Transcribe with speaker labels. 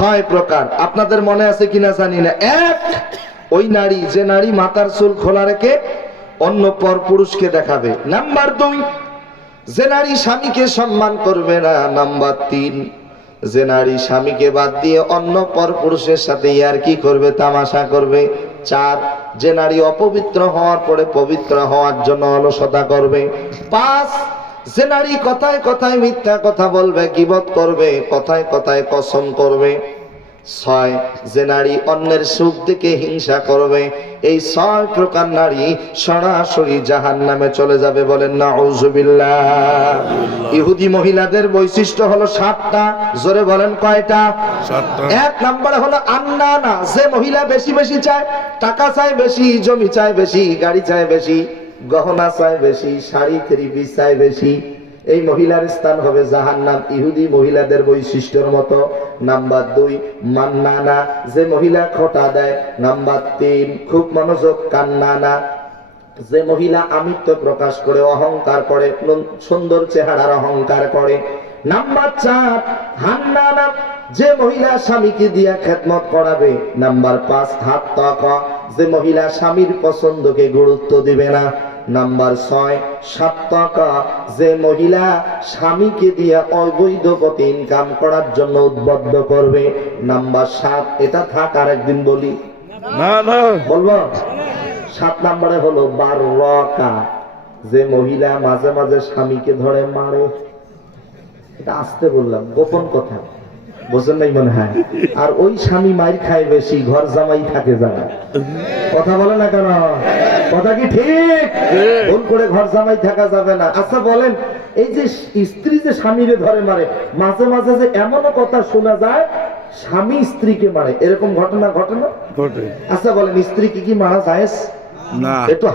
Speaker 1: ছয় প্রকার। আপনাদের মনে আছে কিনা জানি না। এক, ওই নারী, যে নারী মাথার চুল খোলা রেখে অন্য পর পুরুষকে দেখাবে। নাম্বার দুই, যে নারী স্বামীকে সম্মান করবে না। নাম্বার তিন, যে নারী স্বামীকে বাদ দিয়ে অন্য পর পুরুষের সাথে ইয়ার কি করবে, তামাশা করবে। চার, যে নারী অপবিত্র হওয়ার পরে পবিত্র হওয়ার জন্য অলসতা করবে। পাঁচ যে নারী কথায় কথায় মিথ্যা কথা বলবে গিবত করবে কথায় কথায় কসম করবে। ছয় যে নারী অন্যের সুখ দেখে হিংসা করবে। এই ছয় প্রকার নারী সরাসরি জাহান নামে চলে যাবে বলেন না ইহুদি মহিলাদের বৈশিষ্ট্য হলো সাতটা জোরে বলেন কয়টা? এক নম্বরে হলো আন্না না যে মহিলা বেশি বেশি চায় টাকা চায় বেশি জমি চায় বেশি গাড়ি চায় বেশি। গহনা চায় বেশি, শাড়ি থ্রি পিস চায় বেশি। এই মহিলার স্থান হবে জাহান্নাম। ইহুদি মহিলাদের বৈশিষ্ট্যের মতো। নাম্বার দুই, মান্নানা। যে মহিলা খোটা দেয়, নাম্বার তিন, খুব মনোযোগ কান্নানা। যে মহিলা আমিত্ব প্রকাশ করে, অহংকার করে, সুন্দর চেহারার অহংকার করে। নাম্বার চার, হান্নানা। যে মহিলা স্বামীকে দিয়া খেদমত করাবে, নাম্বার পাঁচ, হাত তকা যে মহিলা স্বামীর পছন্দকে গুরুত্ব দিবে না। নাম্বার ছয় সাত টাকা। যে মহিলা স্বামীকে দিয়ে অবৈধ পথে ইনকাম করার জন্য উদ্বুদ্ধ করবে নাম্বার সাত এটা থাক আর একদিন বলি।
Speaker 2: না না।
Speaker 1: বলব? সাত নাম্বারে হলো বারকা যে মহিলা মাঝে মাঝে স্বামীকে ধরে মারে। এটা আসতে বললাম গোপন কথা। বোঝেন নাই মনে হয়? আর ওই স্বামী মাইর খায় বেশি ঘর জামাই থাকে যারা কথা বলে না কেন? কথা কি ঠিক? ভুল করে ঘর জামাই থাকা যাবে না। আচ্ছা বলেন এই যে স্ত্রী যে স্বামীরে ধরে মারে মাঝে মাঝে যে এমনও কথা শোনা যায় স্বামী স্ত্রীকে মারে। এরকম ঘটনা ঘটনা
Speaker 2: ঘটে।
Speaker 1: আচ্ছা বলেন স্ত্রী কি কি মারা যায়?
Speaker 2: না।
Speaker 1: একটু